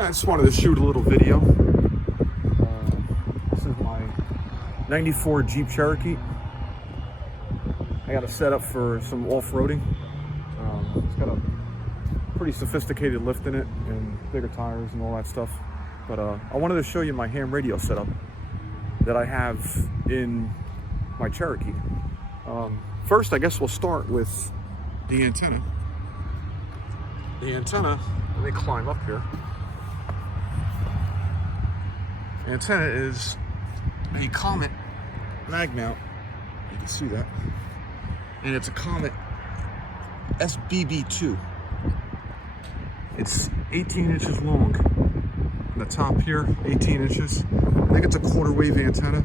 I just wanted to shoot a little video. This is my 94 Jeep Cherokee. I got it set up for some off-roading. It's got a pretty sophisticated lift in it and bigger tires and all that stuff. But I wanted to show you my ham radio setup that I have in my Cherokee. First, I guess we'll start with the antenna. The antenna, let me climb up here. The antenna is a Comet mag mount. You can see that. And it's a Comet SBB2. It's 18 inches long. On the top here, 18 inches. I think it's a quarter wave antenna.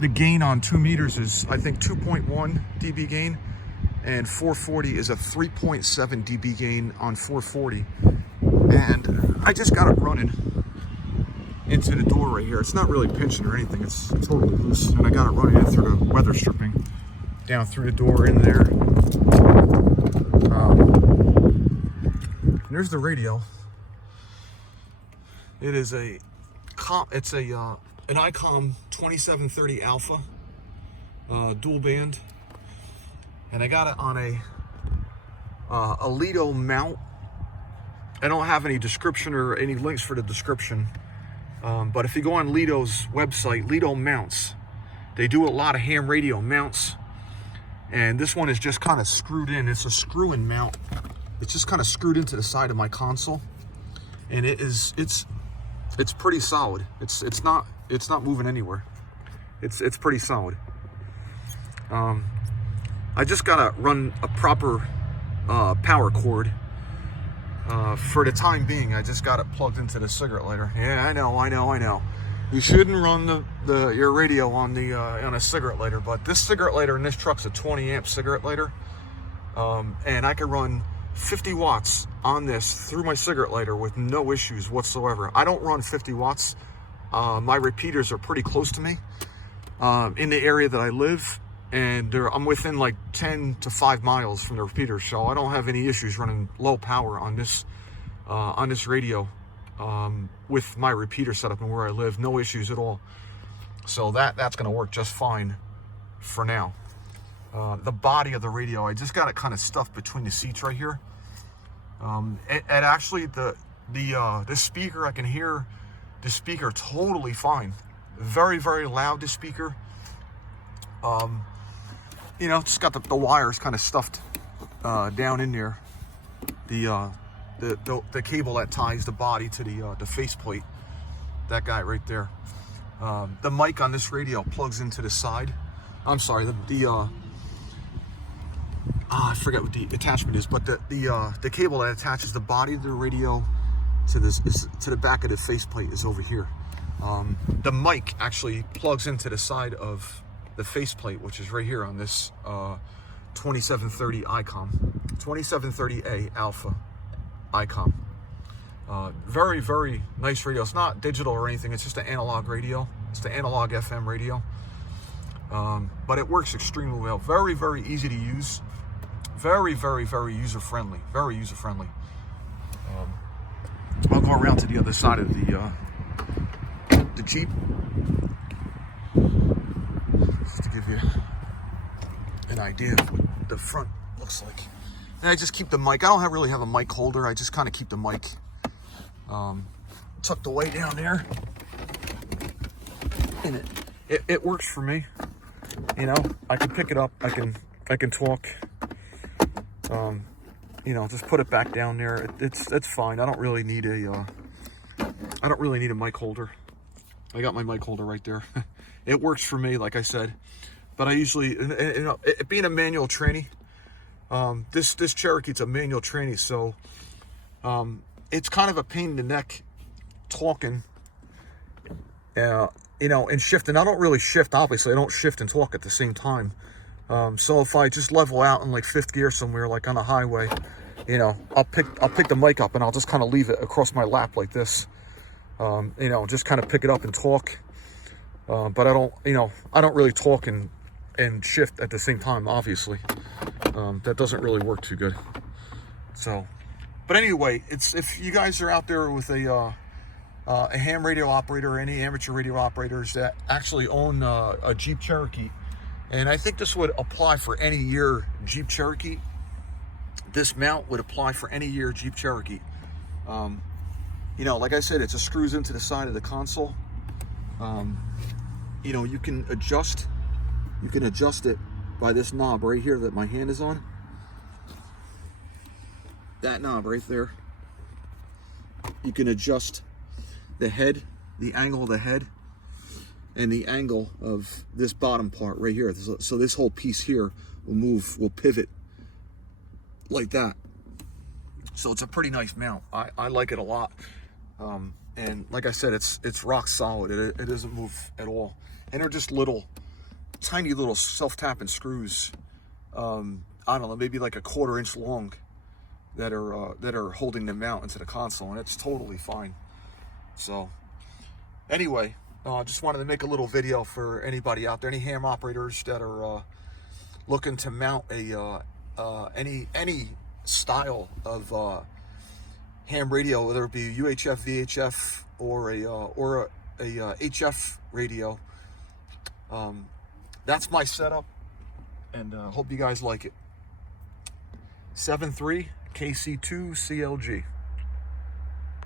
The gain on 2 meters is, I think, 2.1 dB gain, and 440 is a 3.7 dB gain on 440. And I just got it running into the door right here. It's not really pinching or anything, it's totally loose. And I got it running in through the weather stripping, down through the door in there. There's the radio. It is an Icom 2730 Alpha dual band, and I got it on a Lido mount. I don't have any description or any links for the description, but if you go on Lido's website, Lido Mounts, they do a lot of ham radio mounts, and this one is just kind of screwed in. It's a screw-in mount. It's just kind of screwed into the side of my console, and it's pretty solid. It's not moving anywhere. It's pretty solid. I just gotta run a proper power cord. For the time being, I just got it plugged into the cigarette lighter. Yeah, I know. You shouldn't run your radio on a cigarette lighter, but this cigarette lighter in this truck's a 20 amp cigarette lighter, and I can run 50 watts on this through my cigarette lighter with no issues whatsoever. I don't run 50 watts. My repeaters are pretty close to me in the area that I live, and I'm within like 10 to 5 miles from the repeaters, so I don't have any issues running low power on this radio with my repeater setup and where I live. No issues at all. So that's going to work just fine for now. The body of the radio, I just got it kind of stuffed between the seats right here. And actually the speaker, I can hear the speaker totally fine. Very, very loud, the speaker. Just got the wires kind of stuffed down in there. The cable that ties the body to the faceplate, that guy right there. The mic on this radio plugs into the side. I'm sorry, I forget what the attachment is, but the cable that attaches the body of the radio to the back of the faceplate is over here. The mic actually plugs into the side of the faceplate, which is right here on this 2730 Icom, 2730A Alpha Icom. Very, very nice radio. It's not digital or anything. It's just an analog radio. It's the analog FM radio. But it works extremely well. Very, very easy to use. Very, very, very user-friendly. Very user-friendly. I'll go around to the other side of the Jeep, just to give you an idea of what the front looks like. And I just keep the mic. I don't really have a mic holder. I just kind of keep the mic tucked away down there. And it works for me. I can pick it up. I can talk. Just put it back down there. It's fine. I don't really need a mic holder. I got my mic holder right there. It works for me, like I said. But I usually, it being a manual tranny, this Cherokee, it's a manual tranny, so it's kind of a pain in the neck talking, and shifting. I don't really shift, obviously. I don't shift and talk at the same time. So if I just level out in like 5th gear somewhere, like on a highway, I'll pick the mic up and I'll just kind of leave it across my lap like this. Just kind of pick it up and talk. But I don't really talk and shift at the same time, obviously. That doesn't really work too good. So, But anyway, it's, if you guys are out there with a ham radio operator or any amateur radio operators that actually own a Jeep Cherokee, and I think this would apply for any year Jeep Cherokee. This mount would apply for any year Jeep Cherokee. You know, like I said, it's a screws into the side of the console. You know, you can adjust it by this knob right here that my hand is on. That knob right there. You can adjust the head, the angle of the head, and the angle of this bottom part right here. So this whole piece here will move, will pivot like that. So it's a pretty nice mount. I like it a lot. And like I said, it's rock solid. It doesn't move at all. And they're just little, tiny little self-tapping screws. I don't know, maybe like a 1/4 inch long, that are holding the mount into the console, and it's totally fine. So anyway, just wanted to make a little video for anybody out there, any ham operators that are looking to mount a any style of ham radio, whether it be UHF, VHF, or a HF radio. That's my setup, and hope you guys like it. 7.3 KC2 CLG.